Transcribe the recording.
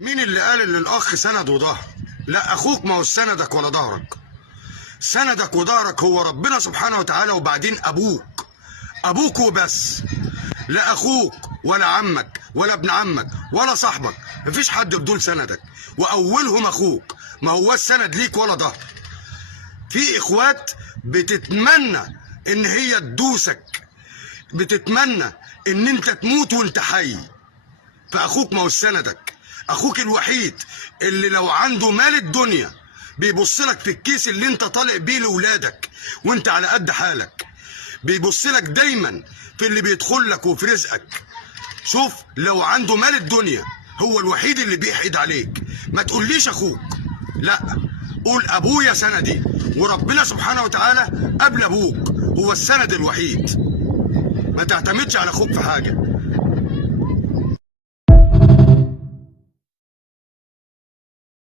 مين اللي قال ان الاخ سند وظهر؟ لا، اخوك ما هو سندك ولا ظهرك. سندك وظهرك هو ربنا سبحانه وتعالى، وبعدين ابوك وبس. لا اخوك ولا عمك ولا ابن عمك ولا صاحبك، مفيش حد بدول سندك، واولهم اخوك. ما هو السند ليك ولا ظهر. في اخوات بتتمنى ان هي تدوسك، بتتمنى ان انت تموت وانت حي، فاخوك ما هو سندك. اخوك الوحيد اللي لو عنده مال الدنيا بيبص لك في الكيس اللي انت طالع بيه لاولادك وانت على قد حالك، بيبص لك دايما في اللي بيدخل لك وفي رزقك. شوف، لو عنده مال الدنيا هو الوحيد اللي بيحقد عليك. ما تقوليش اخوك، لا، قول ابويا سندي، وربنا سبحانه وتعالى قبل ابوك هو السند الوحيد. ما تعتمدش على اخوك في حاجه.